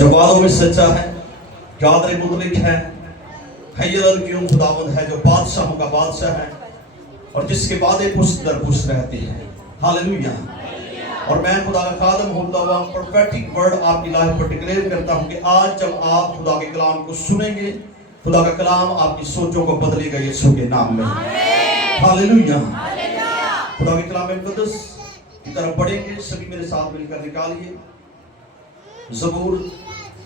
जो वादों में सच्चा है, कादिर मुतलिक है, हय्युल क़य्यूम खुदावंद है, जो बादशाहों का बादशाह है और जिसके वादे पुष्ट दर पुष्ट रहते हैं। हालेलुया। और मैं खुदा का खादम होता हुआ प्रोफेटिक वर्ड आपकी लाइफ पर डिक्लेयर करता हूँ कि आज जब आप खुदा के कलाम को सुनेंगे, खुदा का कलाम आपकी सोचों को बदलेगा यीशु के नाम में। हालेलुया। खुदा के कलाम मुक़द्दस की तरफ बढ़ेंगे। सभी मेरे साथ मिलकर निकालिए ज़बूर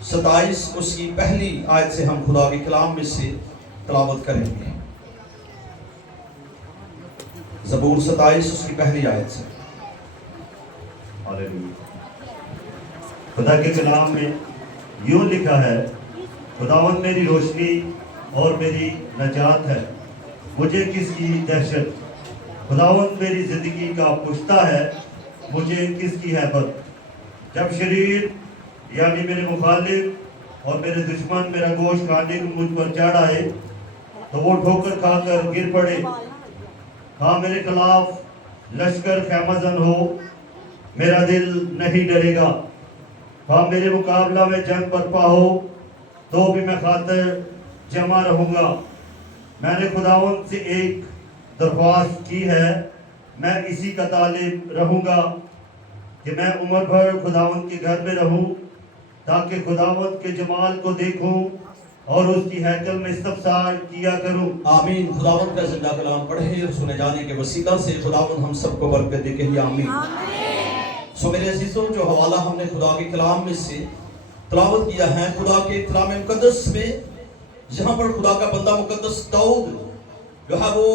27 उसकी पहली आयत से हम खुदा के कलाम में से तिलावत करेंगे। ज़बूर 27 उसकी पहली आयत से। खुदा के कलाम में यूं लिखा है, खुदावंद मेरी रोशनी और मेरी नजात है, मुझे किसकी दहशत। खुदावंद मेरी जिंदगी का पुश्ता है, मुझे किसकी हैबत। जब शरीर यानी मेरे मुखालिफ और मेरे दुश्मन मेरा गोश्त खाने को मुझ पर चढ़ आए तो वो ठोकर खाकर गिर पड़े। हाँ, मेरे खिलाफ लश्कर खैमजन हो, मेरा दिल नहीं डरेगा। हाँ, मेरे मुकाबला में जंग बरपा हो तो भी मैं खातिर जमा रहूँगा। मैंने खुदावंद से एक दरख्वास्त की है, मैं इसी का तालिब रहूँगा कि मैं उम्र भर खुदावंद के घर में रहूँ, ताकि खुदावंद के जमाल को देखूँ और उसकी हैकल में इस्तफ़सार किया करूँ। आमीन। खुदावंद का जिंदा कलाम पढ़े और सुने जाने के वसीला से खुदावंद हम सबको बरकत दे, कहिए आमीन। सो मेरे अजीजों, जो हवाला हमने खुदा के कलाम में से तिलावत किया है, खुदा के कलाम मुक़द्दस में, जहाँ पर खुदा का बंदा मुक़द्दस दाऊद जो है वो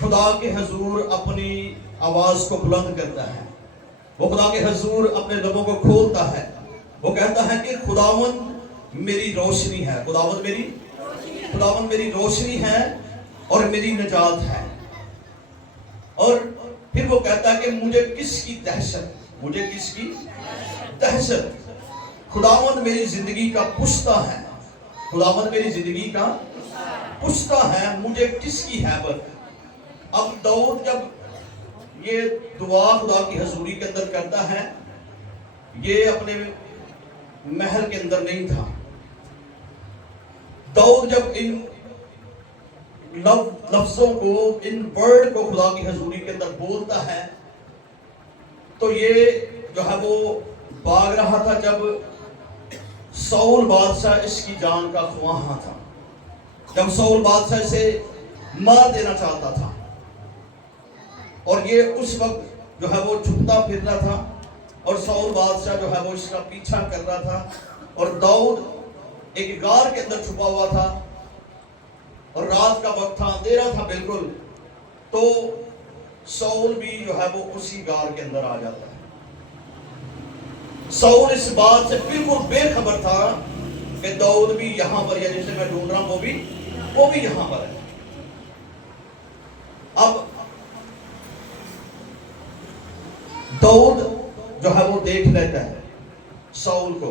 खुदा के हजूर अपनी आवाज़ को बुलंद करता है। वो खुदा के हजूर अपने लबों को खोलता है। वो कहता है कि खुदावंद मेरी रोशनी है, खुदावंद मेरी रोशनी है और मेरी निजात है। और फिर वो कहता है कि मुझे किसकी दहशत। खुदावंद मेरी जिंदगी का पुश्ता है, खुदावंद मेरी जिंदगी का पुश्ता है, मुझे किसकी हैबत। अब दाऊद जब ये दुआ खुदा की हजूरी के अंदर करता है, ये अपने महल के अंदर नहीं था। दाऊद जब इन लफ्जों को, इन वर्ड को खुदा की हजूरी के अंदर बोलता है, तो ये जो है वो भाग रहा था जब साउल बादशाह इसकी जान का ख्वाहां था, जब साउल बादशाह इसे मार देना चाहता था। और ये उस वक्त जो है वो छुपता फिर रहा था और साउल बादशाह जो है वो इसका पीछा कर रहा था। और दाऊद एक गार के अंदर छुपा हुआ था और रात का वक्त था, अंधेरा था बिल्कुल। तो साउल भी जो है वो उसी गार के अंदर आ जाता है। साउल इस बात से बिल्कुल बेखबर था कि दाऊद भी यहां पर, या जिसे मैं ढूंढ रहा हूं वो भी यहां पर है। अब दाऊद जो है वो देख लेता है साउल को,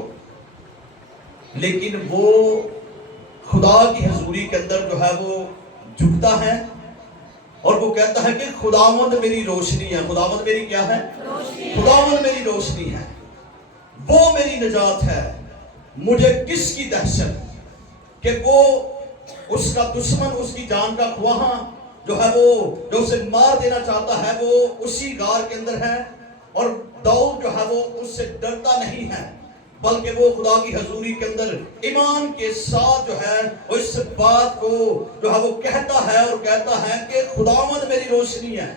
लेकिन वो खुदा की हजूरी के अंदर जो है वो झुकता है और वो कहता है कि खुदावंद मेरी रोशनी है। खुदावंद मेरी क्या है? खुदावंद मेरी रोशनी है, वो मेरी निजात है, मुझे किसकी दहशत। कि वो उसका दुश्मन, उसकी जान का ख्वाहां जो है वो, जो उसे मार देना चाहता है, वो उसी गार के अंदर है। और दाऊद जो है वो उससे डरता नहीं है, बल्कि वो खुदा की हजूरी के अंदर ईमान के साथ जो है वो इस बात को जो है वो कहता है और कहता है कि खुदावंद मेरी रोशनी है।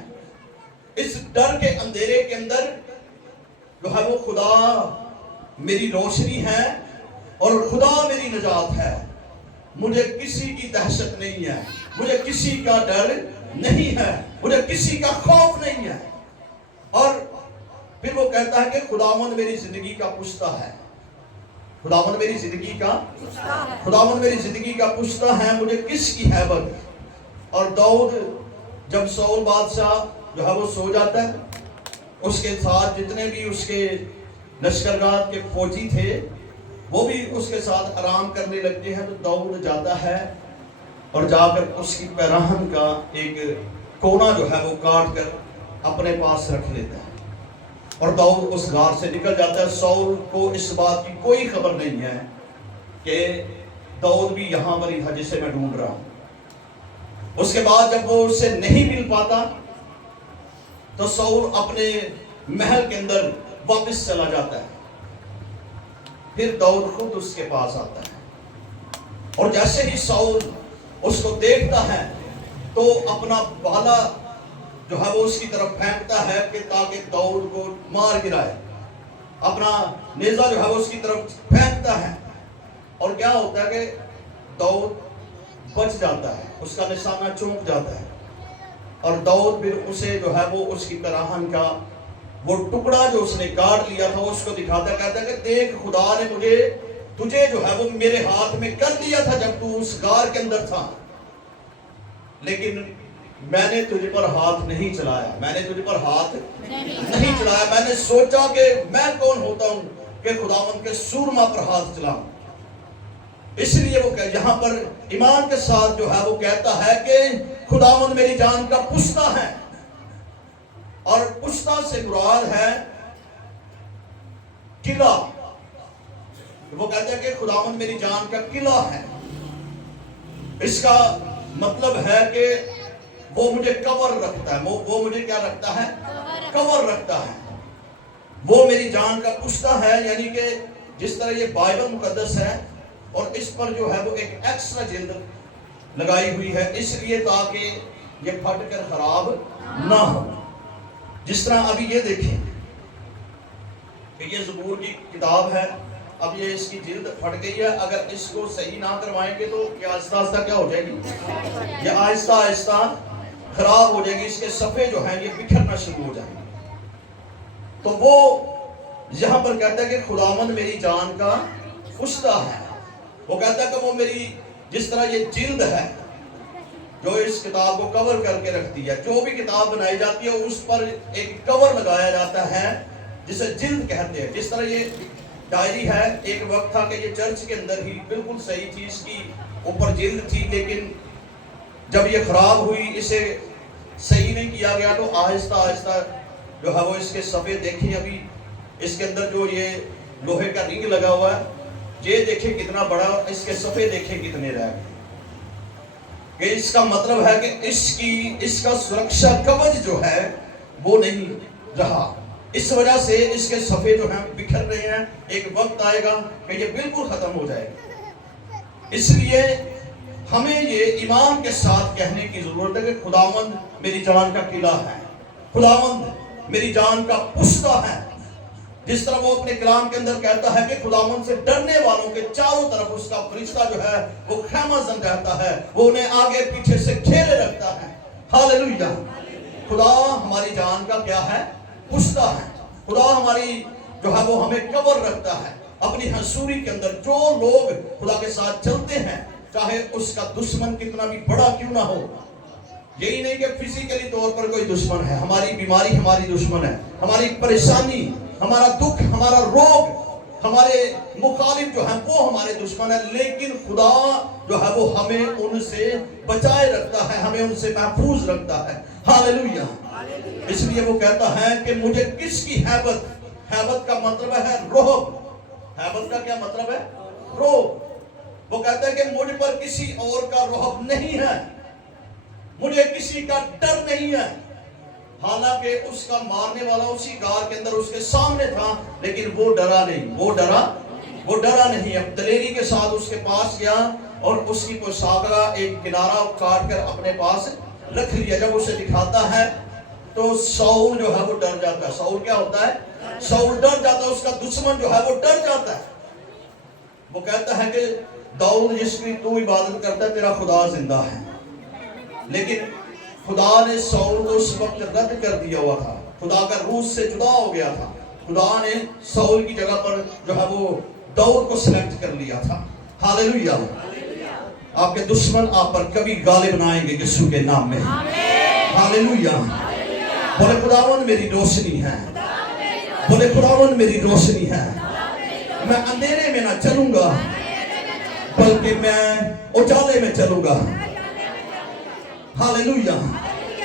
इस डर के अंधेरे के अंदर जो है वो खुदा मेरी रोशनी है और खुदा मेरी निजात है, मुझे किसी की दहशत नहीं है, मुझे किसी का डर नहीं है, मुझे किसी का खौफ नहीं है। और फिर वो कहता है कि खुदावंद मेरी जिंदगी का पुश्ता है, खुदावंद मेरी जिंदगी का पुश्ता है, मुझे किसकी हैबत। और दाऊद जब साउल बादशाह जो है वो सो जाता है, उसके साथ जितने भी उसके लश्करगाह के फौजी थे वो भी उसके साथ आराम करने लगते हैं। तो दाऊद जाता है और जाकर उसकी पैराहन का एक कोना जो है वो काट कर अपने पास रख लेता है اور दाऊद उस गार से निकल जाता है। साउल को इस बात की कोई खबर नहीं है कि दाऊद भी यहाँ पर ही था जिसे मैं ढूंढ रहा हूँ। उसके बाद जब वो उससे नहीं मिल पाता तो साउल अपने महल के अंदर वापस चला जाता है। फिर दाऊद खुद उसके पास आता है और जैसे ही साउल उसको देखता है तो अपना भाला जो है वो उसकी तरफ फेंकता है कि ताकि दाऊद को मार गिराए। अपना नेजा जो है वो उसकी तरफ फेंकता है और क्या होता है कि दाऊद बच जाता है, उसका निशाना चूक जाता है और दाऊद फिर उसे जो है वो उसकी कराहन का वो टुकड़ा जो उसने काट लिया था उसको दिखाता, कहता है कि देख खुदा ने तुझे जो है वो मेरे हाथ में कर दिया था जब तू उस गार के अंदर था, लेकिन मैंने तुझे पर हाथ नहीं चलाया, मैंने तुझे पर हाथ नहीं चलाया। मैंने सोचा कि मैं कौन होता हूं कि खुदावंद के सूरमा पर हाथ चलाऊं। इसलिए वो यहाँ पर ईमान के साथ जो है वो कहता है कि खुदावंद मेरी जान का पुश्ता है, और पुश्ता से मुराद है किला। वो कहते हैं कि खुदावंद मेरी जान का किला है। इसका मतलब है कि वो मुझे कवर रखता है, वो मुझे क्या रखता है, कवर रखता है। वो मेरी जान का पुश्ता है, यानी कि जिस तरह ये बाइबल मुकद्दस है और इस पर जो है वो एक एक्स्ट्रा जिल्द लगाई हुई है, इसलिए ताकि ये फट कर खराब ना हो। जिस तरह अभी ये देखें कि ये ज़बूर की किताब है, अब ये इसकी जिल्द फट गई है, अगर इसको सही ना करवाएंगे तो ये आहिस्ता आहिस्ता क्या हो जाएगी, ये आहिस्ता आहिस्ता खराब हो जाएगी, इसके सफ़े जो हैं ये बिखरना शुरू हो जाएंगे। तो वो यहाँ पर कहता है कि खुदावंद मेरी जान का पुश्ता है। वो कहता है कि वो मेरी, जिस तरह ये जिल्द है जो इस किताब को कवर करके रखती है, जो भी किताब बनाई जाती है उस पर एक कवर लगाया जाता है जिसे जिल्द कहते हैं। जिस तरह ये डायरी है, एक वक्त था कि ये चर्च के अंदर ही बिल्कुल सही चीज की ऊपर जिल्द थी, लेकिन जब ये खराब हुई, इसे सही नहीं किया गया, तो आहिस्ता आहिस्ता जो है वो इसके सफ़े देखें, अभी इसके अंदर जो ये लोहे का रिंग लगा हुआ है, ये देखें कितना बड़ा, इसके सफ़े देखें कितने रह गए। कि इसका मतलब है कि इसका सुरक्षा कवच जो है वो नहीं रहा, इस वजह से इसके सफ़े जो हैं बिखर रहे हैं। एक वक्त आएगा कि ये बिल्कुल खत्म हो जाएगा। इसलिए हमें ये ईमान के साथ कहने की जरूरत है कि खुदावंद मेरी जान का किला है, खुदावंद मेरी जान का पुश्ता है। जिस तरह वो अपने कलाम के अंदर कहता है कि खुदावंद से डरने वालों के चारों तरफ उसका फरिश्ता जो है वो खैमा जन रहता है, वो उन्हें आगे पीछे से घेरे रखता है। हालेलुया। खुदा हमारी जान का क्या है, पुश्ता है। खुदा हमारी जो है वो हमें कवर रखता है अपनी हसूरी के अंदर। जो लोग खुदा के साथ चलते हैं, चाहे उसका दुश्मन कितना भी बड़ा क्यों ना हो, यही नहीं कि फिजिकली तौर पर कोई दुश्मन है, हमारी बीमारी हमारी दुश्मन है, हमारी परेशानी, हमारा दुख, हमारा रोग, हमारे मुखालिफ जो है वो हमारे दुश्मन है, लेकिन खुदा जो है वो हमें उनसे बचाए रखता है, हमें उनसे महफूज रखता है। हालेलुया। इसलिए वो कहता है कि मुझे किसकी हैबत, हैबत का मतलब है रोब, हैबत का क्या मतलब है, रोब। वो कहता है कि मुझ पर किसी और का रोब नहीं है, मुझे किसी का डर नहीं है। हालांकि उसका मारने वाला उसी गार के अंदर उसके सामने था, लेकिन वो डरा नहीं, वो डरा नहीं। अब दलेरी के साथ उसके पास गया और उसकी पोशाक का एक किनारा काट कर अपने पास रख लिया। जब उसे दिखाता है तो साउल जो है वो डर जाता है। साउल क्या होता है, साउल डर जाता है, उसका दुश्मन जो है वो डर जाता है। वो कहता है कि दाऊद जिसकी तू इबादत करता है, तेरा खुदा जिंदा है। लेकिन खुदा ने साउल को उस वक्त रद्द कर दिया हुआ था, खुदा का रूह से जुदा हो गया था। खुदा ने साउल की जगह पर जो है वो दाऊद को सिलेक्ट कर लिया था। हालेलुया। आपके दुश्मन आप पर कभी गालिब ना आएंगे यीशु के नाम में। हालेलुया। बोले खुदावंद मेरी रोशनी है, बोले खुदावंद मेरी रोशनी है। मैं अंधेरे में ना चलूंगा, बल्कि मैं उजाले में चलूंगा। हालेलुया।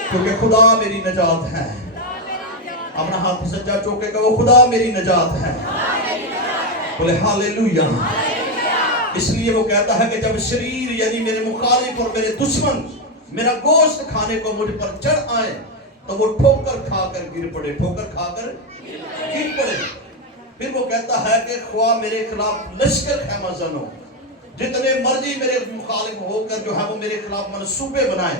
क्योंकि खुदा मेरी नजात है, अपना हाथ सज्जा चौके का, वो खुदा मेरी नजात है। बोले हालेलुया। इसलिए वो कहता है कि जब शरीर यानी मेरे मुखालिफ और मेरे दुश्मन मेरा गोश्त खाने को मुझ पर चढ़ आए तो वो ठोकर खाकर गिर पड़े, ठोकर खाकर गिर पड़े। फिर वो कहता है कि ख्वा मेरे खिलाफ लश्कर खैमा जनो, जितने मर्जी मेरे मुखालिफ होकर जो है वो मेरे खिलाफ मनसूबे बनाए,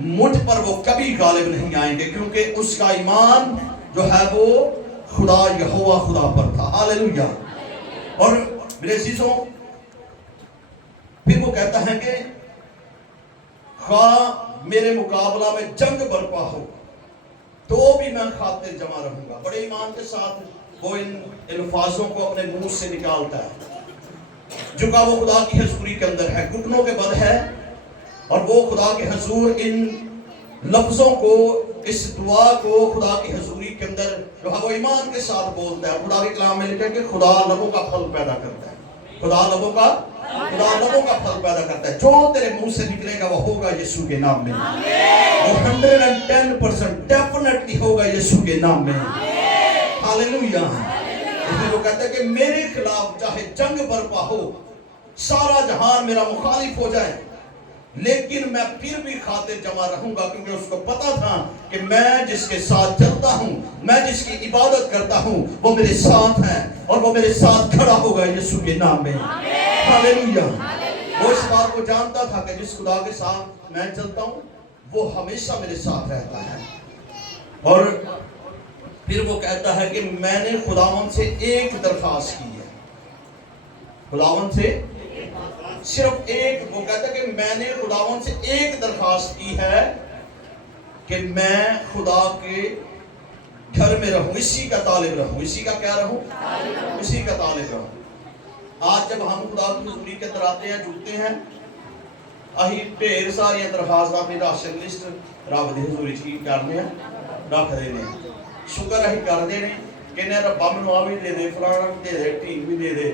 मुझ पर वो कभी गालिब नहीं आएंगे, क्योंकि उसका ईमान जो है वो खुदा यहोवा खुदा पर था। हालेलुया। और मेरे अजीजों, फिर वो कहता है कि खा मेरे मुकाबला में जंग बरपा हो तो भी मैं खातिर जमा रहूंगा। बड़े ईमान के साथ वो इन अल्फाजों को अपने मुंह से निकालता है। झुका वो खुदा की हजूरी के अंदर है, घुटनों के बल है, और वो खुदा के हजूर इन लफ्जों को, इस दुआ को खुदा की हजूरी के अंदर जो है वो ईमान के साथ बोलता है। खुदा के कलाम में लिखा है कि खुदा लबों का फल पैदा करता है। खुदा लबों का फल पैदा करता है। जो तेरे मुंह से निकलेगा वो होगा यीशु के नाम में। वो 110% डेफिनेटली होगा यीशु के नाम में। हालेलुया। इसलिए वो कहता है कि मेरे खिलाफ चाहे जंग बरपा हो, सारा जहान मेरा मुखालिफ हो जाए, लेकिन मैं फिर भी खातिर जमा रहूंगा, क्योंकि उसको पता था कि मैं जिसके साथ चलता हूं, मैं जिसकी इबादत करता हूं, वो मेरे साथ है और वो मेरे साथ खड़ा होगा यीशु के नाम में। हालेलुया। वो इस बात को जानता था कि जिस खुदा के साथ मैं चलता हूं वो हमेशा मेरे साथ रहता है। और फिर वो कहता है कि मैंने खुदावन से एक दरखास्त की है। खुदावन से सिर्फ एक, वो कहता है कि मैंने खुदावन से एक दरखास्त की है कि मैं खुदा के घर में रहूं, इसी का तालिब रहूं। इसी का क्या रहूं? इसी का तालिब रहूं। आज जब हम खुदा की हुजूरी के अंदर आते हैं, जुड़ते हैं, अही ढेर सारी दरखास्त अपनी राशन लिस्ट रब की हुजूरी च करने रख देने, शुक्र अही करते हैं कि रब्बा मैनूं आ भी दे दे, फलाना भी दे दे, ठीक भी दे दे।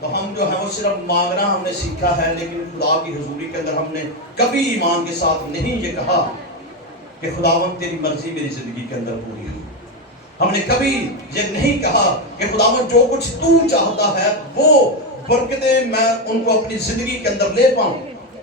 तो हम जो है वो सिर्फ मांगना हमने सीखा है, लेकिन खुदा की हुजूरी के अंदर हमने कभी ईमान के साथ नहीं ये कहा कि खुदावन तेरी मर्जी मेरी जिंदगी के अंदर पूरी हो। हमने कभी ये नहीं कहा कि खुदावन जो कुछ तू चाहता है वो बरकतें मैं उनको अपनी जिंदगी के अंदर ले पाऊं।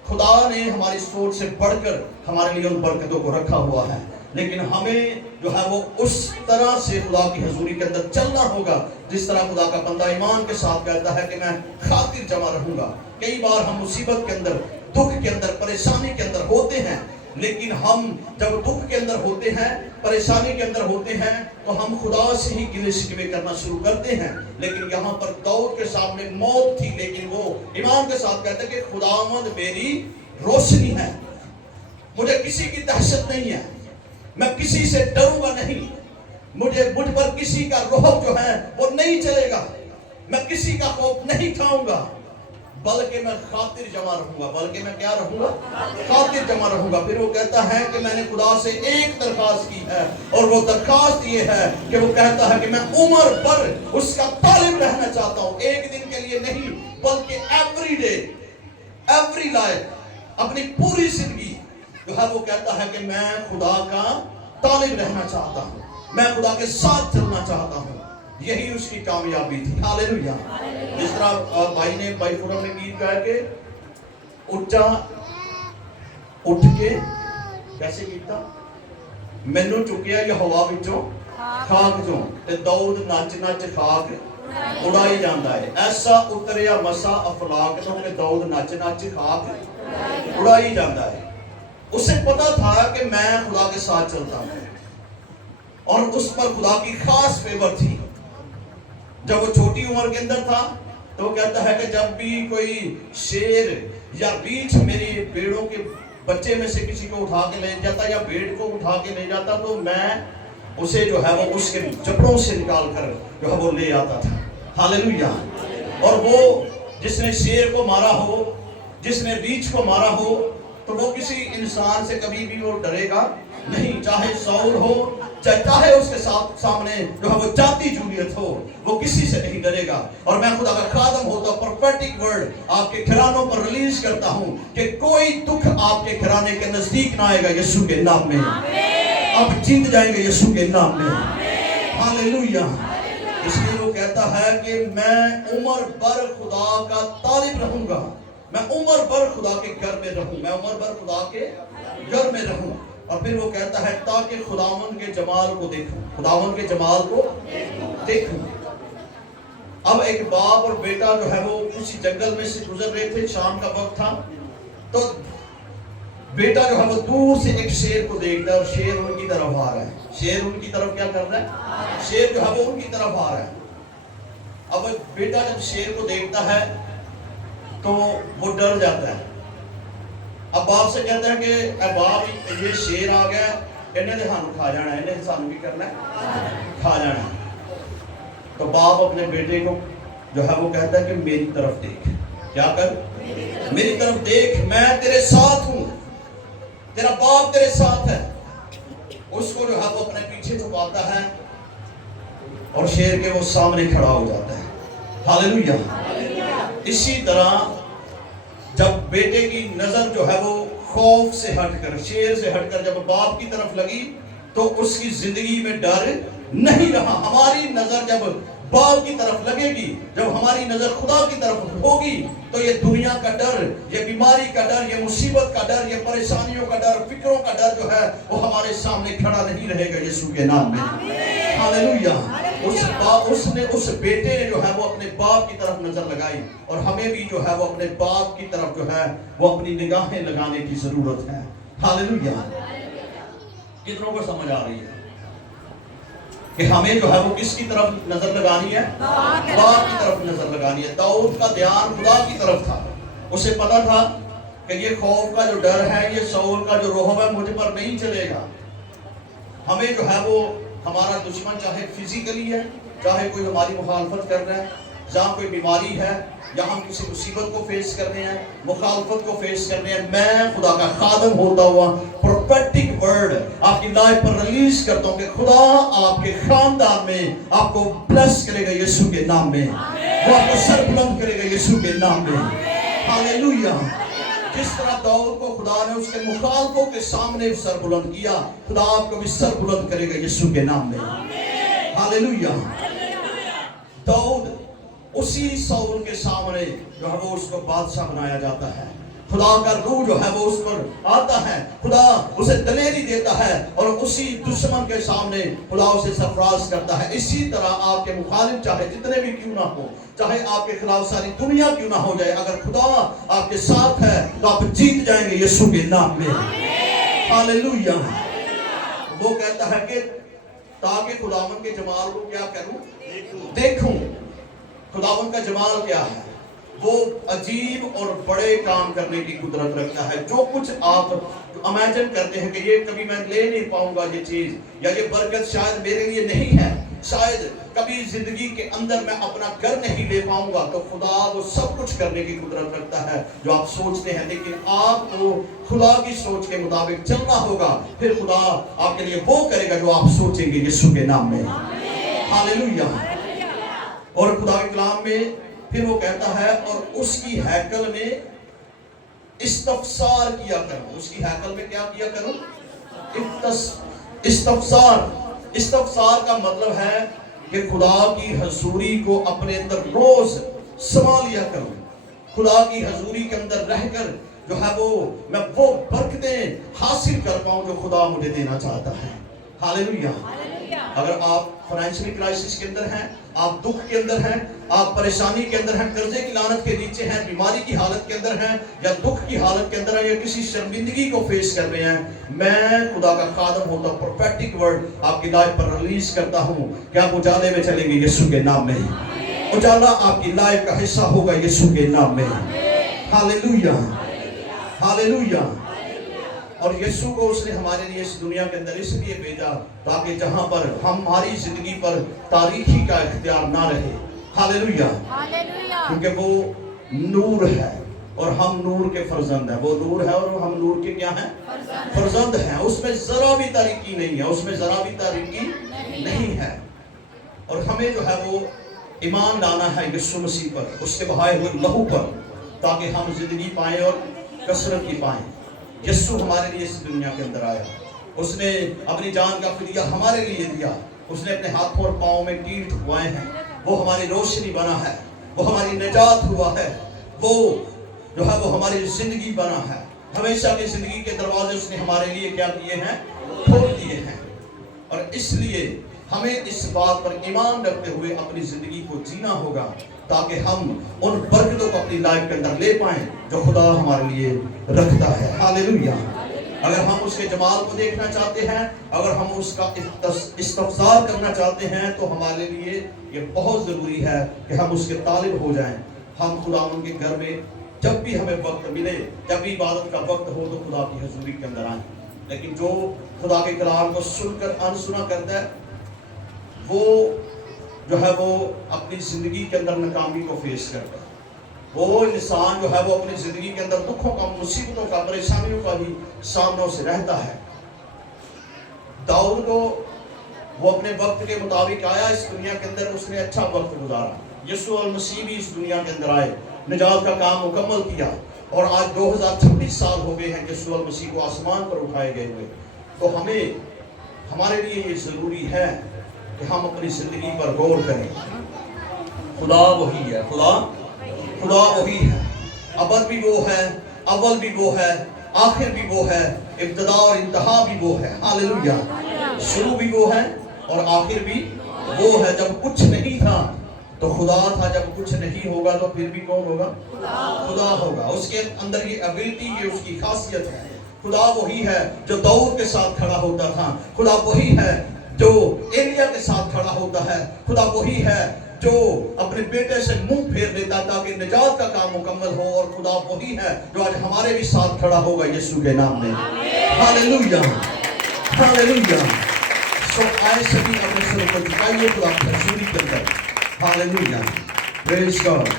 खुदा ने हमारी सोच से बढ़कर हमारे लिए उन बरकतों को रखा हुआ है, लेकिन हमें जो है वो उस तरह से खुदा की हजूरी के अंदर चलना होगा जिस तरह खुदा का बंदा ईमान के साथ कहता है कि मैं खातिर जमा रहूंगा। कई बार हम मुसीबत के अंदर, दुख के अंदर, परेशानी के अंदर होते हैं, लेकिन हम जब दुख के अंदर होते हैं, परेशानी के अंदर होते हैं, तो हम खुदा से ही गिले शिकवे करना शुरू करते हैं। लेकिन यहाँ पर दाऊद के सामने मौत थी, लेकिन वो ईमान के साथ कहते हैं कि खुदावंद मेरी रोशनी है, मुझे किसी की दहशत नहीं है, मैं किसी से डरूंगा नहीं, मुझ पर किसी का रोहब जो है वो नहीं चलेगा, मैं किसी का खौफ नहीं खाऊंगा, बल्कि मैं खातिर जमा रहूंगा। बल्कि मैं क्या रहूंगा? खातिर जमा रहूंगा। फिर वो कहता है कि मैंने खुदा से एक दरखास्त की है, और वो दरखास्त ये है कि वो कहता है कि मैं उम्र भर उसका तालिब रहना चाहता हूँ। एक दिन के लिए नहीं, बल्कि एवरी डे, एवरी लाइफ, अपनी पूरी जिंदगी जो है वो कहता है कि मैं खुदा का तालिब रहना चाहता हूँ, मैं खुदा के साथ चलना चाहता हूँ। यही उसकी कामयाबी थी। हालेलुया। जिस तरह भाई फुरम ने गीत गाया कि उच्चा उठ के, कैसे गीत था, मैनू चुकिया यहोवा विचों खाक चों ते दाऊद नच नच खाक उड़ाई जाता है। ऐसा उतरिया मसा अफलाक चों ते दाऊद नच नच खाक उड़ाई जाता है। उसे पता था कि मैं खुदा के साथ चलता हूं, और उस पर खुदा की खास फेवर थी। जब वो छोटी उम्र के अंदर था तो वो कहता है कि जब भी कोई शेर या रीछ मेरी भेड़ों के बच्चे में से किसी को उठा के ले जाता या भेड़ को उठा के ले जाता, तो मैं उसे जो है वो उसके जबड़ों से निकाल कर जो है वो ले आता था। हालेलुया। और वो जिसने शेर को मारा हो, जिसने रीछ को मारा हो, तो वो किसी इंसान से कभी भी वो डरेगा नहीं, चाहे साउल हो, चाहे उसके साथ सामने जो है वो जाति जूलियत हो, वो किसी से नहीं डरेगा। और मैं खुदा का खादम होता प्रोफेटिक वर्ड आपके घरानों पर रिलीज करता हूं कि कोई दुख आपके घराने के नजदीक ना आएगा यीशु के नाम में। आप जीत जाएंगे यीशु के नाम में। हालेलुया। इसलिए वो कहता है कि मैं उम्र भर खुदा का तालिब रहूंगा, मैं उम्र भर खुदा के घर में रहूं, मैं उम्र भर खुदा के घर में रहूं। और फिर वो कहता है ताकि खुदावन के जमाल को देखूं, खुदावन के जमाल को देखूं। अब एक बाप और बेटा जो है वो उसी जंगल में से गुजर रहे थे, शाम का वक्त था। तो बेटा जो है वो दूर से एक शेर को देखता है और शेर उनकी तरफ आ रहा है। शेर उनकी तरफ क्या कर रहा है? शेर जो है वो उनकी तरफ आ रहा है। अब बेटा जब शेर को देखता है तो वो डर जाता है। अब बाप से कहता है कि बाप ये शेर आ गया, इन्हें तो हानू खा जाना है, इन्हें सानू भी करना है, खा जाना है। तो बाप अपने बेटे को जो है वो कहता है कि मेरी तरफ देख, क्या कर, मेरी तरफ देख, मैं तेरे साथ हूं, तेरा बाप तेरे साथ है। उसको जो है वो अपने पीछे छुपाता है और शेर के वो सामने खड़ा हो जाता है। हालेलुया। इसी तरह जब बेटे की नजर जो है वो खौफ से हटकर, शेर से हटकर जब बाप की तरफ लगी तो उसकी जिंदगी में डर नहीं रहा। हमारी नजर जब बाप की तरफ लगेगी, जब हमारी नजर खुदा की तरफ होगी, तो ये दुनिया का डर, ये बीमारी का डर, ये मुसीबत का डर, ये परेशानियों का डर, फिक्रों का डर जो है वो हमारे सामने खड़ा नहीं रहेगा यीशु के नाम में। हालेलुया। उसने उस बेटे ने जो है वो अपने बाप की तरफ नजर लगाई, और हमें भी जो है वो अपने बाप की तरफ जो है वो अपनी निगाहें लगाने की जरूरत है। हालेलुया। कितनों को समझ आ रही है कि हमें जो है वो किसकी तरफ नजर लगानी है? बाप की तरफ नजर लगानी है। दाऊद का ध्यान खुदा की तरफ था। उसे पता था कि ये खौफ का जो डर है, ये शाऊल का जो रोहब है, मुझ पर नहीं चलेगा। हमें जो है वो हमारा दुश्मन चाहे फिजिकली है, चाहे कोई हमारी मुखालफत कर रहा है, जहाँ कोई बीमारी है या हम किसी मुसीबत को फेस कर रहे हैं, मुखालफत को फेस कर रहे हैं, मैं खुदा का खादम होता हुआ प्रोफेटिक वर्ड आपकी लाइफ पर रिलीज करता हूँ कि खुदा आपके खानदान में आपको ब्लेस करेगा यीशु के नाम में, वो आपको सर बुलंद करेगा यीशु के नाम में। हालेलुया। जिस तरह दाऊद को खुदा ने उसके मुखालफों के सामने सर बुलंद किया, खुदा आपको भी सर बुलंद करेगा यीशु के नाम में। हालेलुया। दाऊद उसी शाऊल के सामने जो है वो उसको बादशाह बनाया जाता है। खुदा का रूह जो है वो उस पर आता है, खुदा उसे दलेरी देता है और उसी दुश्मन के सामने खुदा उसे सरफराज करता है। इसी तरह आपके मुखालिफ चाहे जितने भी क्यों ना हो, चाहे आपके खिलाफ सारी दुनिया क्यों ना हो जाए, अगर खुदा आपके साथ है तो आप जीत जाएंगे यीशु के नाम में। हालेलुया। वो कहता है कि ताकि खुदावन के जमाल को क्या करूं, देखूं। खुदावन का जमाल क्या है? वो अजीब और बड़े काम करने की कुदरत रखता है। जो कुछ आप इमेजिन करते हैं कि ये कभी मैं ले नहीं पाऊंगा ये चीज, या ये बरकत शायद मेरे लिए नहीं है, शायद कभी जिंदगी के अंदर मैं अपना घर नहीं ले पाऊंगा, तो खुदा वो सब कुछ करने की कुदरत रखता है जो आप सोचते हैं। लेकिन आपको खुदा की सोच के मुताबिक चलना होगा, फिर खुदा आपके लिए वो करेगा जो आप सोचेंगे यीशु के नाम में। हालेलुया। और खुदा के कलाम में फिर वो कहता है और उसकी हैकल में इस्तफसार किया करो। उसकी हैकल में क्या किया करो? इस्तफसार। इस्तफसार का मतलब है कि खुदा की हजूरी को अपने अंदर रोज समा लिया करो। खुदा की हजूरी के अंदर रहकर जो है वो मैं वो बरकतें हासिल कर पाऊं जो खुदा मुझे देना चाहता है। हालेलुया। अगर आप फाइनेंशियल क्राइसिस के अंदर हैं, आप दुख के अंदर हैं, आप परेशानी के अंदर हैं, कर्जे की लानत के नीचे हैं, बीमारी की हालत के अंदर हैं, या दुख की हालत के अंदर हैं, या किसी शर्मिंदगी को फेस कर रहे हैं, मैं खुदा का खादम होता हूं, प्रोफेटिक वर्ड आपकी लाइफ पर रिलीज करता हूं कि आप उजाले में चलेंगे यीशु के नाम में। उजाला आपकी लाइफ का हिस्सा होगा यीशु के नाम में। हालेलुया। हालेलुया। और यीशु को उसने हमारे लिए इस दुनिया के अंदर इसलिए भेजा ताकि जहां पर हमारी जिंदगी पर तारीखी का इख्तियार ना रहे। हालेलुया। क्योंकि वो नूर है और हम नूर के फर्जंद हैं। वो नूर है और हम नूर के क्या हैं? फर्जंद हैं। उसमें जरा भी तारीकी नहीं है, उसमें जरा भी तारीकी नहीं है। और हमें जो है वो ईमान लाना है यीशु मसीह पर, उसके बहाए हुए लहू पर, ताकि हम जिंदगी पाएं और कसरत की पाएं। यीशु हमारे लिए इस दुनिया के अंदर आया, उसने अपनी जान का फिदिया हमारे लिए दिया, उसने अपने हाथों और पाँव में कील ठुकवाए हैं, वो हमारी रोशनी बना है, वो हमारी निजात हुआ है, वो जो है वो हमारी जिंदगी बना है। हमेशा की जिंदगी के दरवाजे उसने हमारे लिए क्या किए हैं? खोल दिए हैं। और इसलिए हमें इस बात पर ईमान रखते हुए अपनी जिंदगी को जीना होगा, ताकि हम उन बरकतों को अपनी लाइफ के अंदर ले पाएं जो खुदा हमारे लिए रखता है। हालेलुया। अगर हम उसके जमाल को देखना चाहते हैं, अगर हम उसका इस्तफसार करना चाहते हैं, तो हमारे लिए ये बहुत ज़रूरी है कि हम उसके तालिब हो जाएं। हम खुदा उनके घर में जब भी हमें वक्त मिले, जब भी इबादत का वक्त हो, तो खुदा की हजूरी के अंदर आए। लेकिन जो खुदा के कलाम को सुनकर अनसुना करता है, वो जो है वो अपनी ज़िंदगी के अंदर नाकामी को फेस करता है। वो इंसान जो है वो अपनी ज़िंदगी के अंदर दुखों का, मुसीबतों का, परेशानियों का भी सामने से रहता है। दाऊद को वो अपने वक्त के मुताबिक आया इस दुनिया के अंदर, उसने अच्छा वक्त गुजारा। यीशु और मसीह भी इस दुनिया के अंदर आए, निजात का काम मुकम्मल किया, और आज 2026 साल हो गए हैं यीशु और मसीह को आसमान पर उठाए गए हुए। तो हमें, हमारे लिए ये ज़रूरी है कि हम अपनी ज़िंदगी पर गौर करें। खुदा वही है, खुदा वही है, अबद भी वो है, अव्वल भी वो है, आखिर भी वो है, इब्तिदा और इंतहा भी वो है। हालेलुया। शुरू भी वो है और आखिर भी वो है। जब कुछ नहीं था तो खुदा था, जब कुछ नहीं होगा तो फिर भी कौन होगा? खुदा होगा। उसके अंदर ये एबिलिटी, ये उसकी खासियत है। खुदा वही है जो दाऊद के साथ खड़ा होता था, खुदा वही है जो एलिया के साथ खड़ा होता है, खुदा वही है जो अपने बेटे से मुंह फेर लेता ताकि निजात का काम मुकम्मल हो, और खुदा वही है जो आज हमारे भी साथ खड़ा होगा यीशु के नाम में। Hallelujah, hallelujah. सो आए सभी अपने सिर को झुकाइए खुदा की हजूरी के अंदर। Hallelujah, praise God.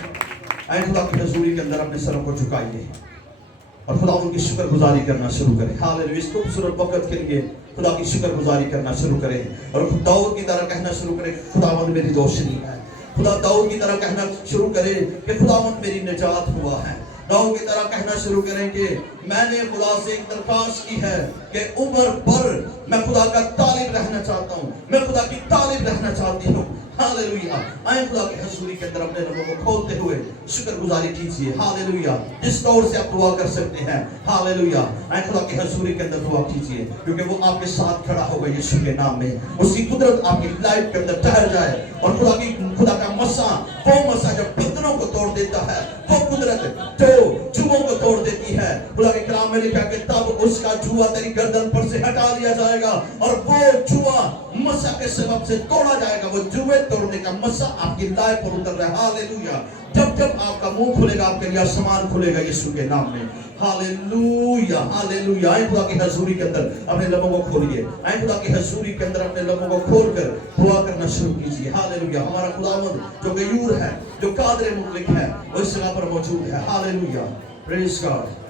आए खुदा की हजूरी के अंदर अपने सरों को झुकाइए और खुदा उनकी शुक्रगुजारी करना शुरू करें। हालेलुया। इस खूबसूरत वक्त के लिए खुदा की शुक्रगुजारी करना शुरू करें और दाऊद की तरह कहना शुरू करें, खुदावंद मेरी रोशनी है। खुदा दाऊद की तरह कहना शुरू करें कि खुदावंद मेरी निजात हुआ है। दाऊद की तरह कहना शुरू करें कि मैंने खुदा से एक दरख्वास्त की है कि उम्र भर मैं खुदा का तालिब रहना चाहता हूँ, मैं खुदा की तालिब रहना चाहती हूँ। हालेलुया। आए खुदा की हजूरी के अंदर अपने रबों को खोलते हुए शुक्रगुजारी कीजिए। हालेलुया। जिस तौर से आप दुआ कर सकते हैं, हालेलुया। आए खुदा की हजूरी के अंदर दुआ कीजिए, क्योंकि वो आपके साथ खड़ा होगा यीशु के नाम में। उसकी कुदरत आपकी लाइफ के अंदर ठहर जाए और खुदा का मसा, वो मसा जब बंधनों को तोड़ देता है, वो कुदरत जो जुओं को तोड़ देती है, खुदा के कलाम में लिखा कि तब उसका जुआ तेरी गर्दन पर से हटा दिया जाएगा और वो जुआ मसा के सबब से तोड़ा जाएगा। वो जुए तोड़ने का मसा आपकी लाइफ पर उतर रहा है। हालेलुया। जब जब आपका मुंह खुलेगा, आपके लिए आसमान खुलेगा यीशु के नाम में। Hallelujah, hallelujah. आए खुदा की हजूरी के अंदर अपने लबों को खोलिए। आए खुदा की हजूरी के अंदर अपने लबों को खोलकर दुआ करना शुरू कीजिए। हालेलुया। हमारा खुदावंद जो गयूर है, जो कादिर मुतलक है, वो इस जगह पर मौजूद है। Hallelujah, praise God.